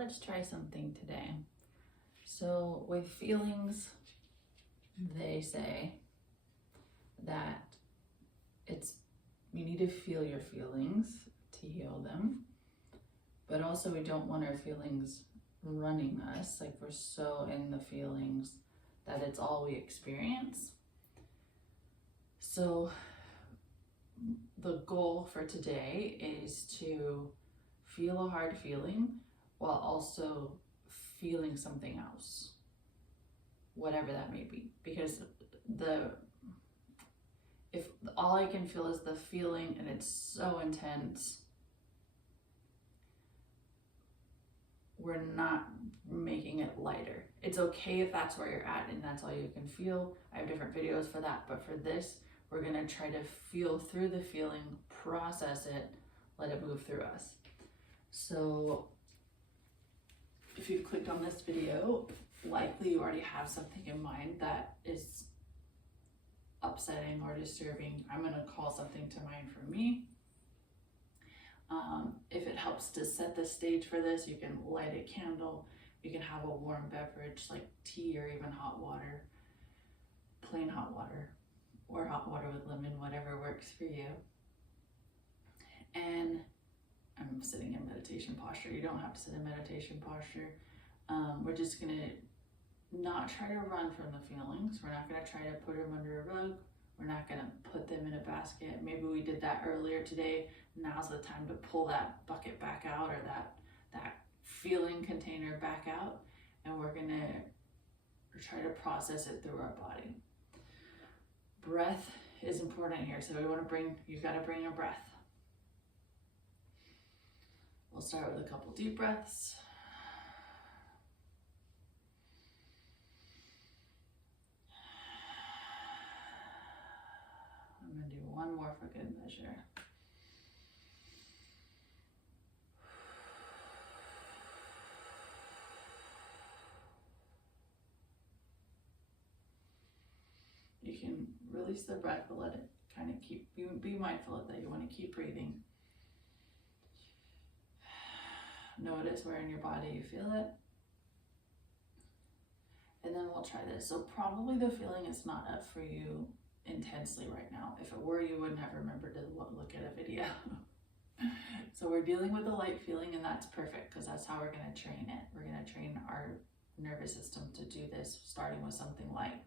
let's try something today. So with feelings, they say that you need to feel your feelings to heal them, but also we don't want our feelings running us, like we're so in the feelings that it's all we experience. So the goal for today is to feel a hard feeling while also feeling something else, whatever that may be. Because if all I can feel is the feeling and it's so intense, we're not making it lighter. It's okay if that's where you're at and that's all you can feel. I have different videos for that, but for this, we're gonna try to feel through the feeling, process it, let it move through us. So if you've clicked on this video, likely you already have something in mind that is upsetting or disturbing. I'm gonna call something to mind for me. If it helps to set the stage for this, you can light a candle, you can have a warm beverage like tea or even hot water, plain hot water, or hot water with lemon, whatever works for you. And I'm sitting in meditation posture. You don't have to sit in meditation posture. We're just gonna not try to run from the feelings. We're not gonna try to put them under a rug. We're not gonna put them in a basket. Maybe we did that earlier today. Now's the time to pull that bucket back out, or that feeling container back out, and we're gonna try to process it through our body. Breath is important here, so you've got to bring your breath. We'll start with a couple deep breaths. I'm going to do one more for good measure. You can release the breath, but let it kind of be mindful of that you want to keep breathing. Notice where in your body you feel it. And then we'll try this. So probably the feeling is not up for you intensely right now. If it were, you wouldn't have remembered to look at a video. So we're dealing with a light feeling, and that's perfect because that's how we're going to train it. We're going to train our nervous system to do this, starting with something light.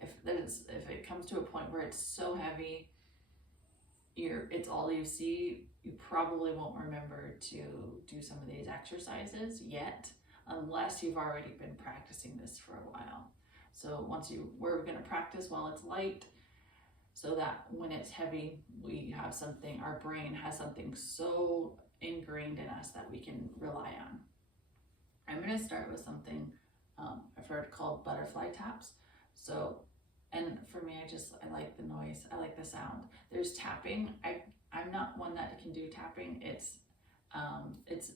If it comes to a point where it's so heavy, it's all you see, you probably won't remember to do some of these exercises yet, unless you've already been practicing this for a while. So we're going to practice while it's light, so that when it's heavy, our brain has something so ingrained in us that we can rely on. I'm going to start with something I've heard called butterfly taps. And for me, I like the noise, I like the sound. There's tapping. I'm not one that can do tapping. It's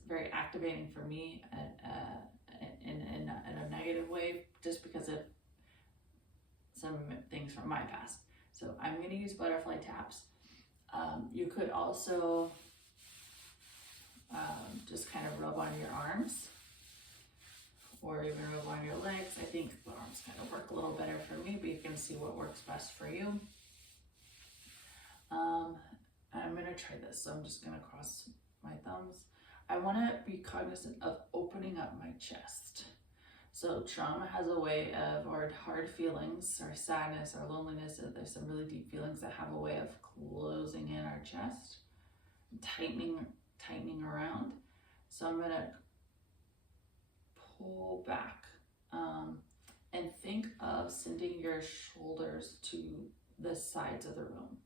very activating for me in a negative way, just because of some things from my past. So I'm going to use butterfly taps. You could also just kind of rub on your arms, or even rub on your legs. I think the arms kind of work a little better for me, but you can see what works best for you. I'm going to try this. So I'm just going to cross my thumbs. I want to be cognizant of opening up my chest. So trauma has a way of, or hard feelings, or sadness, or loneliness, there's some really deep feelings that have a way of closing in our chest, tightening around. So I'm going to pull back and think of sending your shoulders to the sides of the room.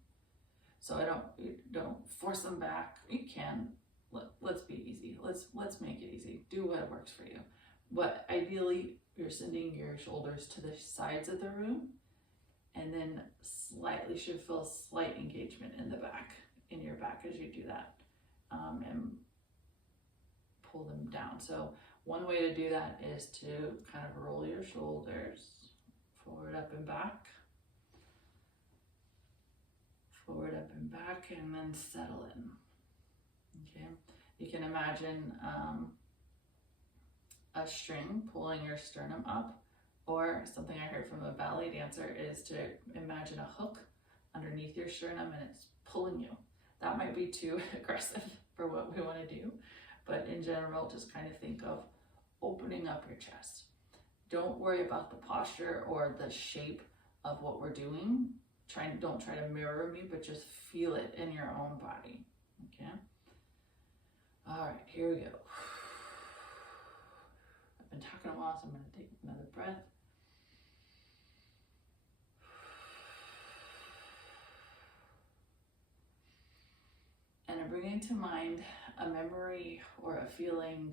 So don't force them back. You can. Let's be easy. Let's make it easy. Do what works for you. But ideally, you're sending your shoulders to the sides of the room, and then should feel slight engagement in your back as you do that, and pull them down. So one way to do that is to kind of roll your shoulders forward, up, and back, forward, up, and back, and then settle in. Okay, you can imagine a string pulling your sternum up, or something I heard from a ballet dancer is to imagine a hook underneath your sternum and it's pulling you. That might be too aggressive for what we want to do, but in general, just kind of think of opening up your chest. Don't worry about the posture or the shape of what we're doing. Don't try to mirror me, but just feel it in your own body. Okay. All right, here we go. I've been talking a while, so I'm going to take another breath. And I'm bringing to mind a memory or a feeling.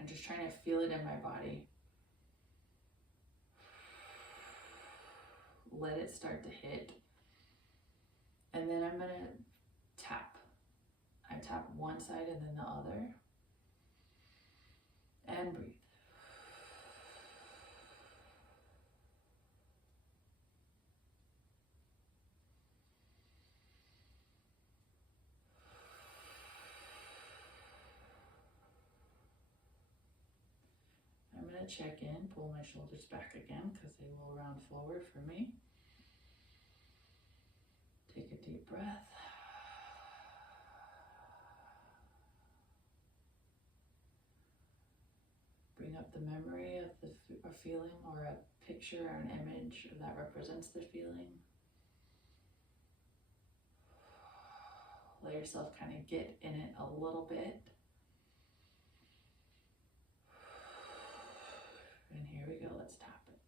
I'm just trying to feel it in my body. Let it start to hit. And then I'm going to tap. I tap one side and then the other. And breathe. I'm going to check in, pull my shoulders back again because they will round forward for me. Take a deep breath. Bring up the memory of a feeling or a picture or an image that represents the feeling. Let yourself kind of get in it a little bit. And here we go, let's tap it.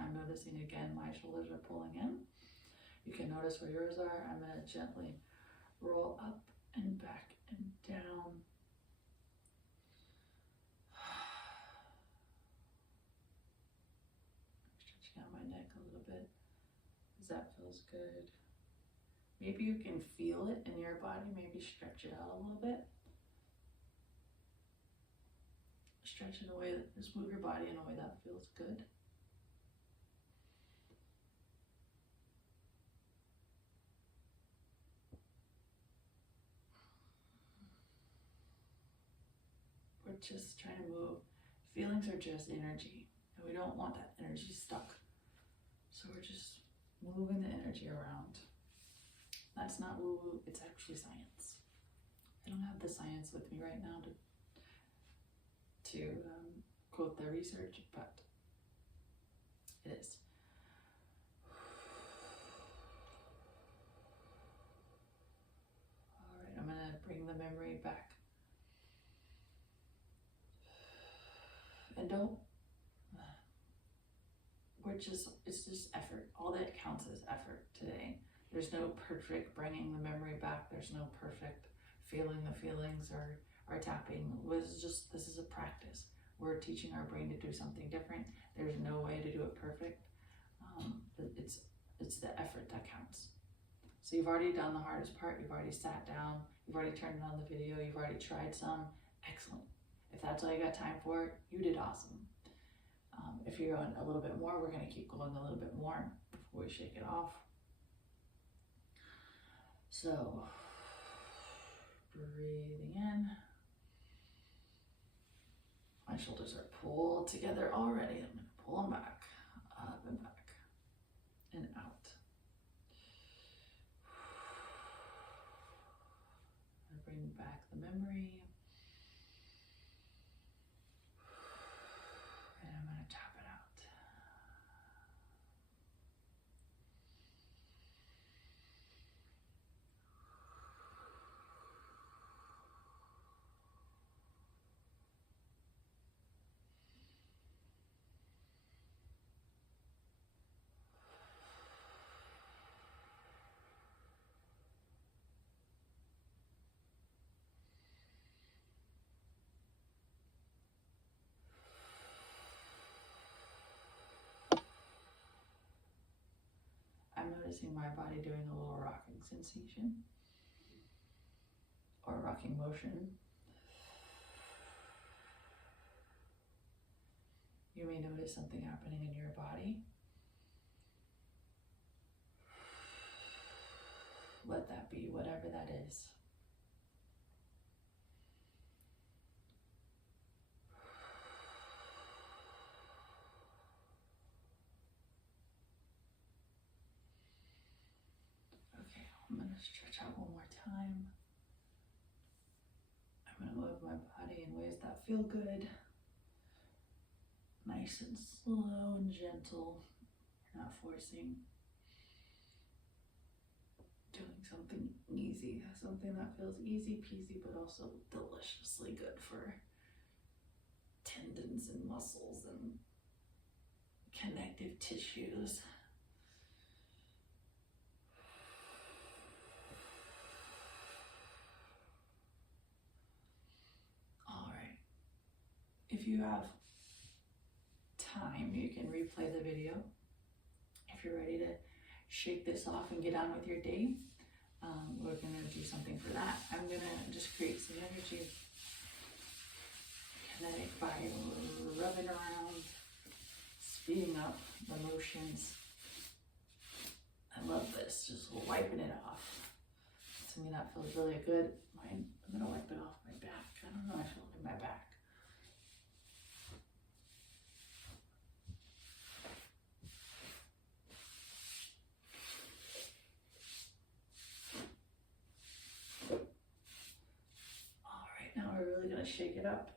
I'm noticing again my shoulders are pulling in. You can notice where yours are. I'm going to gently roll up and back and down. Stretching out my neck a little bit, because that feels good. Maybe you can feel it in your body. Maybe stretch it out a little bit. Stretch in a way that, just move your body in a way that feels good. We're just trying to move. Feelings are just energy, and we don't want that energy stuck. So we're just moving the energy around. That's not woo-woo, it's actually science. I don't have the science with me right now to quote the research, but it is. All right, I'm gonna bring the memory back. And it's just effort. All that counts is effort today. There's no perfect bringing the memory back. There's no perfect feeling the feelings or tapping. This is a practice. We're teaching our brain to do something different. There's no way to do it perfect. It's the effort that counts. So you've already done the hardest part. You've already sat down. You've already turned on the video. You've already tried some. Excellent. If that's all you got time for, you did awesome. If you're on a little bit more, we're going to keep going a little bit more before we shake it off. So, breathing in. My shoulders are pulled together already. I'm going to pull them back, up and back, and out. I bring back the memory. And I'm going to tap it out. noticing my body doing a little rocking sensation or rocking motion. You may notice something happening in your body. Let that be, whatever that is. Okay, I'm going to stretch out one more time. I'm going to move my body in ways that feel good. Nice and slow and gentle. You're not forcing. Doing something easy, something that feels easy peasy, but also deliciously good for tendons and muscles and connective tissues. All right. If you have time, you can replay the video. If you're ready to shake this off and get on with your day, we're gonna do something for that. I'm gonna just create some energy, kinetic, by rubbing around, speeding up the motions. I love this, just wiping it off. To me, that feels really good. I'm gonna wipe it off my back. I don't know, I feel it in my back. Now we're really going to shake it up.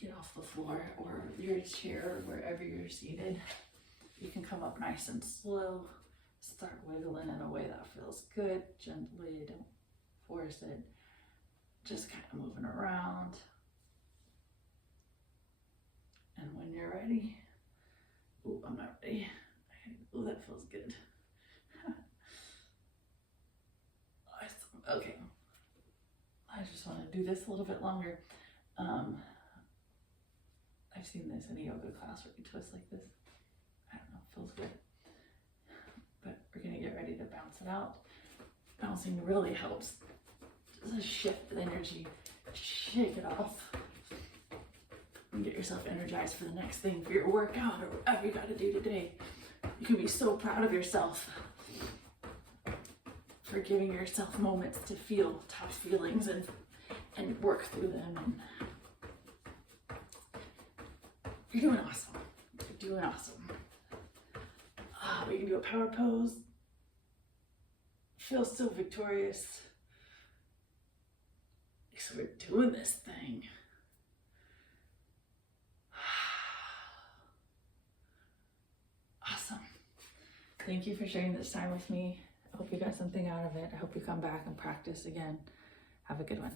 Get off the floor or your chair, wherever you're seated. You can come up nice and slow. Start wiggling in a way that feels good. Gently, don't force it. Just kind of moving around. And when you're ready, oh, I'm not ready. Oh, that feels good. Awesome. Okay. I just want to do this a little bit longer. I've seen this in a yoga class where you twist like this. I don't know, feels good. But we're gonna get ready to bounce it out. Bouncing really helps. Just shift the energy, shake it off, and get yourself energized for the next thing, for your workout or whatever you gotta do today. You can be so proud of yourself for giving yourself moments to feel tough feelings and work through them. And you're doing awesome. You're doing awesome. We can do a power pose. Feel so victorious. So we're doing this thing. Awesome. Thank you for sharing this time with me. I hope you got something out of it. I hope you come back and practice again. Have a good one.